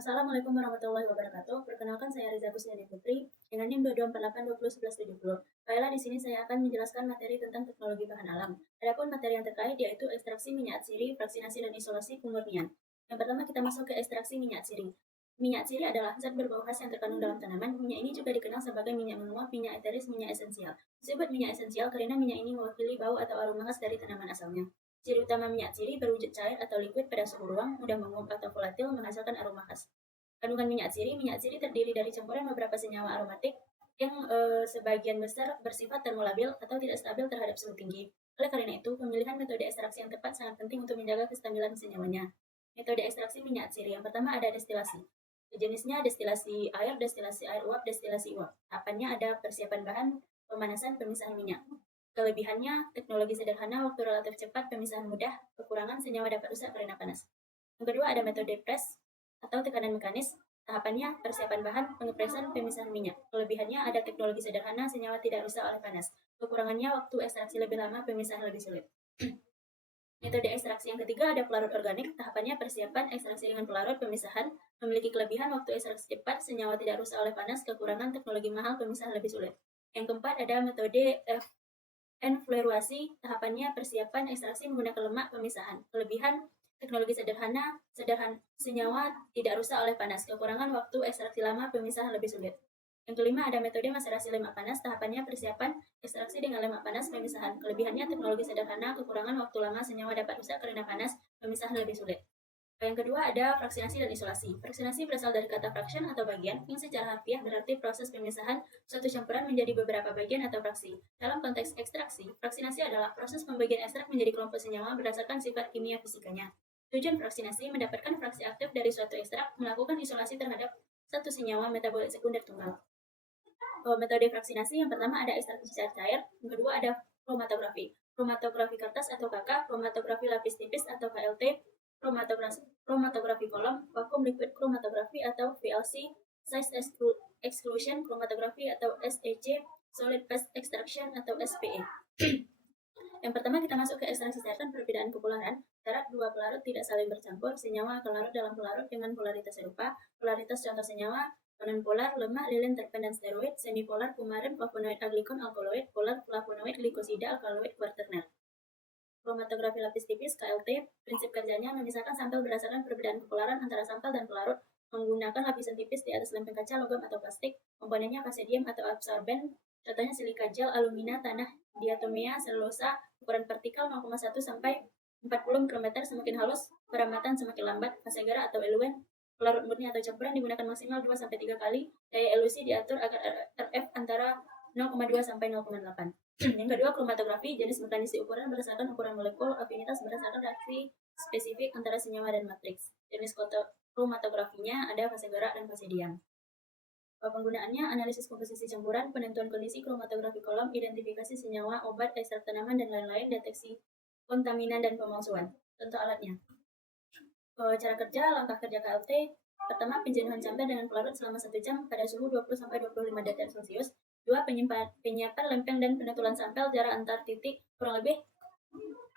Assalamualaikum warahmatullahi wabarakatuh. Perkenalkan saya Riza Kusniani Putri dengan NIM 2248201170. Baiklah, di sini saya akan menjelaskan materi tentang teknologi bahan alam. Adapun materi yang terkait yaitu ekstraksi minyak atsiri, fraksinasi dan isolasi pemurnian. Yang pertama kita masuk ke ekstraksi minyak atsiri. Minyak atsiri adalah zat berbau khas yang terkandung dalam tanaman. Minyak ini juga dikenal sebagai minyak menguap, minyak eteris, minyak esensial. Disebut minyak esensial karena minyak ini mewakili bau atau aroma khas dari tanaman asalnya. Ciri utama minyak atsiri berwujud cair atau liquid pada suhu ruang, mudah menguap atau volatil, menghasilkan aroma khas. Kandungan minyak atsiri terdiri dari campuran beberapa senyawa aromatik yang sebagian besar bersifat termolabil atau tidak stabil terhadap suhu tinggi. Oleh karena itu, pemilihan metode ekstraksi yang tepat sangat penting untuk menjaga kestabilan senyawanya. Metode ekstraksi minyak atsiri yang pertama ada destilasi. Jenisnya destilasi air uap, destilasi uap. Tahapannya ada persiapan bahan, pemanasan, pemisahan minyak. Kelebihannya, teknologi sederhana, waktu relatif cepat, pemisahan mudah, kekurangan senyawa dapat rusak karena panas. Yang kedua ada metode press atau tekanan mekanis. Tahapannya persiapan bahan, pengepresan, pemisahan minyak. Kelebihannya ada teknologi sederhana, senyawa tidak rusak oleh panas. Kekurangannya waktu ekstraksi lebih lama, pemisahan lebih sulit. Metode ekstraksi yang ketiga ada pelarut organik. Tahapannya persiapan, ekstraksi dengan pelarut, pemisahan. Memiliki kelebihan waktu ekstraksi cepat, senyawa tidak rusak oleh panas. Kekurangan teknologi mahal, pemisahan lebih sulit. Yang keempat ada metode enfluorasi. Tahapannya persiapan, ekstraksi menggunakan lemak, pemisahan. Kelebihan teknologi sederhana, senyawa tidak rusak oleh panas. Kekurangan waktu ekstraksi lama, pemisahan lebih sulit. Yang kelima ada metode maserasi lemak panas. Tahapannya persiapan, ekstraksi dengan lemak panas, pemisahan. Kelebihannya teknologi sederhana, kekurangan waktu lama, senyawa dapat rusak karena panas, pemisahan lebih sulit. Yang kedua ada fraksinasi dan isolasi. Fraksinasi berasal dari kata fraction atau bagian, yang secara harfiah berarti proses pemisahan suatu campuran menjadi beberapa bagian atau fraksi. Dalam konteks ekstraksi, fraksinasi adalah proses pembagian ekstrak menjadi kelompok senyawa berdasarkan sifat kimia fisikanya. Tujuan fraksinasi mendapatkan fraksi aktif dari suatu ekstrak, melakukan isolasi terhadap satu senyawa metabolit sekunder tunggal. Metode fraksinasi yang pertama ada ekstraksi secara cair, yang kedua ada kromatografi. Kromatografi kertas atau KK, kromatografi lapis tipis atau KLT, kromatografi kolom, vakum liquid kromatografi atau VLC, size exclusion kromatografi atau SEC, solid phase extraction atau SPE. Yang pertama kita masuk ke ekstraksi cair dan perbedaan kepolaran. Syarat dua pelarut tidak saling bercampur, senyawa akan larut dalam pelarut dengan polaritas serupa. Polaritas contoh senyawa nonpolar, lemak, lilin, terpen, dan steroid, semipolar, kumarin, flavonoid, aglikon, alkaloid, polar, flavonoid, glikosida, alkaloid, kuarterner. Kromatografi lapis tipis KLT, prinsip kerjanya memisahkan sampel berdasarkan perbedaan kepolaran antara sampel dan pelarut, menggunakan lapisan tipis di atas lempeng kaca, logam atau plastik. Komponennya pasedium atau absorben, contohnya silika gel, alumina, tanah, diatomea, selulosa, ukuran vertikal 0,1 sampai 40 mikrometer, semakin halus, peramatan semakin lambat, fase Gara atau eluen. Pelarut murni atau campuran digunakan maksimal 2-3 kali. Daya elusi diatur agar RF antara 0,2 sampai 0,8. Yang kedua, kromatografi, jenis mekanisme ukuran berdasarkan ukuran molekul, afinitas berdasarkan reaksi spesifik antara senyawa dan matriks. Jenis kromatografinya ada fase Gara dan fase diam. Penggunaannya analisis komposisi campuran, penentuan kondisi kromatografi kolom, identifikasi senyawa, obat, ekstrak tanaman, dan lain-lain, deteksi kontaminan dan pemalsuan. Contoh alatnya. Cara kerja, langkah kerja KLT. Pertama, penjenuhan camper dengan pelarut selama 1 jam pada suhu 20-25 derajat Celcius. 2. Penyiapan lempeng dan penutulan sampel jarak antar titik kurang lebih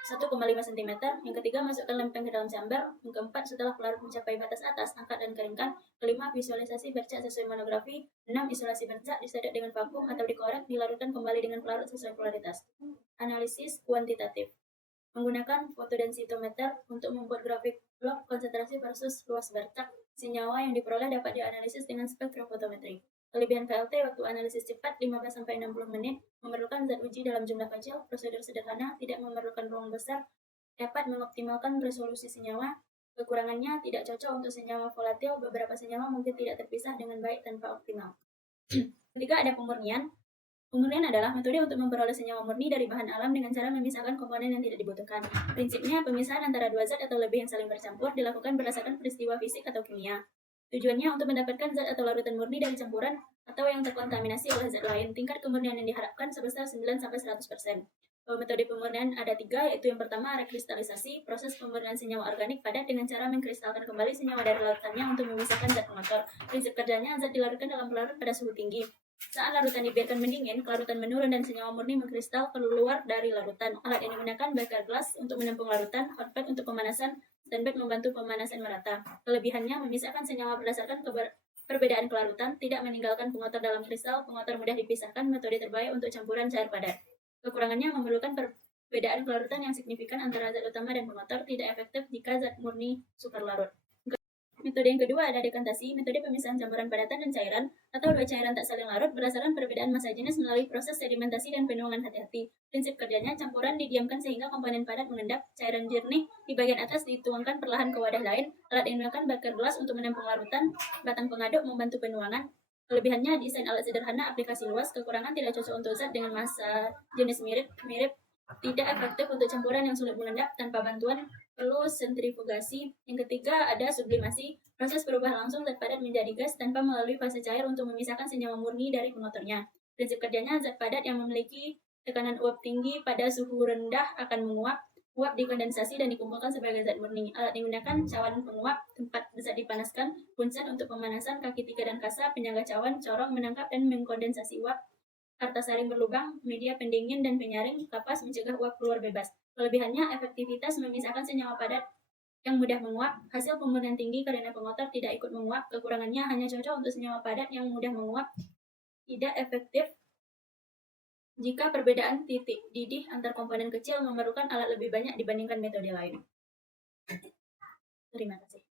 1,5 cm. Yang ketiga, masukkan lempeng ke dalam chamber. Yang keempat, setelah pelarut mencapai batas atas, angkat dan keringkan. Kelima, visualisasi bercak sesuai monografi. 6. Isolasi bercak, disedot dengan vakum atau dikorek, dilarutkan kembali dengan pelarut sesuai polaritas. Analisis kuantitatif. Menggunakan fotodensitometer untuk membuat grafik log konsentrasi versus luas bercak. Senyawa yang diperoleh dapat dianalisis dengan spektrofotometri. Kelebihan KLT waktu analisis cepat 15-60 menit, memerlukan zat uji dalam jumlah kecil, prosedur sederhana, tidak memerlukan ruang besar, dapat mengoptimalkan resolusi senyawa. Kekurangannya tidak cocok untuk senyawa volatil, beberapa senyawa mungkin tidak terpisah dengan baik tanpa optimal. Ketiga ada pemurnian. Pemurnian adalah metode untuk memperoleh senyawa murni dari bahan alam dengan cara memisahkan komponen yang tidak dibutuhkan. Prinsipnya, pemisahan antara dua zat atau lebih yang saling bercampur dilakukan berdasarkan peristiwa fisik atau kimia. Tujuannya untuk mendapatkan zat atau larutan murni dari campuran atau yang terkontaminasi oleh zat lain. Tingkat kemurnian yang diharapkan sebesar 9-100%. Metode pemurnian ada 3, yaitu yang pertama rekristalisasi, proses pemurnian senyawa organik padat dengan cara mengkristalkan kembali senyawa dari larutannya untuk memisahkan zat pengotor. Prinsip kerjanya, zat dilarutkan dalam pelarut pada suhu tinggi. Saat larutan dibiarkan mendingin, kelarutan menurun dan senyawa murni mengkristal keluar dari larutan. Alat yang digunakan beker gelas untuk menampung larutan, hotplate untuk pemanasan, standbag membantu pemanasan merata. Kelebihannya memisahkan senyawa berdasarkan perbedaan kelarutan, tidak meninggalkan pengotor dalam kristal, pengotor mudah dipisahkan, metode terbaik untuk campuran cair padat. Kekurangannya memerlukan perbedaan kelarutan yang signifikan antara zat utama dan pengotor, tidak efektif jika zat murni superlarut. Metode yang kedua ada dekantasi, metode pemisahan campuran padatan dan cairan atau dua cairan tak saling larut berdasarkan perbedaan massa jenis melalui proses sedimentasi dan penuangan hati-hati. Prinsip kerjanya, campuran didiamkan sehingga komponen padat mengendap, cairan jernih di bagian atas dituangkan perlahan ke wadah lain, alat yang digunakan beker gelas untuk menampung larutan, batang pengaduk membantu penuangan. Kelebihannya, desain alat sederhana, aplikasi luas, kekurangan tidak cocok untuk zat dengan massa jenis mirip, tidak efektif untuk campuran yang sulit mengendap tanpa bantuan perlu sentrifugasi. Yang ketiga ada sublimasi, proses berubah langsung zat padat menjadi gas tanpa melalui fase cair untuk memisahkan senyawa murni dari pengotornya. Prinsip kerjanya, zat padat yang memiliki tekanan uap tinggi pada suhu rendah akan menguap, uap dikondensasi dan dikumpulkan sebagai zat murni. Alat yang digunakan cawan penguap, tempat zat dipanaskan, punsen untuk pemanasan, kaki tiga dan kasa, penyangga cawan, corong menangkap dan mengkondensasi uap, kertas saring berlubang, media pendingin dan penyaring, kapas mencegah uap keluar bebas. Kelebihannya, efektivitas memisahkan senyawa padat yang mudah menguap, hasil pemurnian tinggi karena pengotor tidak ikut menguap. Kekurangannya hanya cocok untuk senyawa padat yang mudah menguap, tidak efektif jika perbedaan titik didih antar komponen kecil memerlukan alat lebih banyak dibandingkan metode lain. Terima kasih.